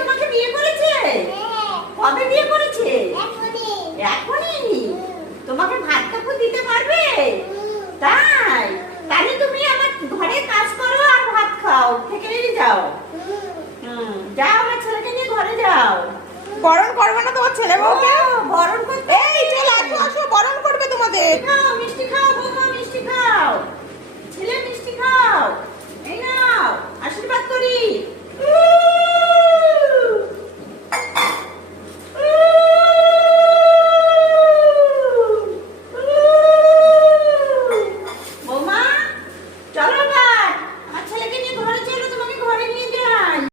তোমাকে বিয়ে করেছে? কবে বিয়ে করেছে? এখনই? তোমাকে ভাত কাপড় দিতে পারবে? তাই? তাহলে তুমি আমার ঘরে কাজ করো আর ভাত খাও, থেকে যাও। যাও, আমার ছেলেকে নিয়ে ঘরে যাও। বরণ করবে না তোমার ছেলে বউকে? বরণ করতে? এই চলে আসো, আসো, বরণ করবে তোমাদের। খাও, মিষ্টি খাও বৌমা, মিষ্টি খাও। ছেলে মিষ্টি খাও। এই নাও, আশীর্বাদ করি।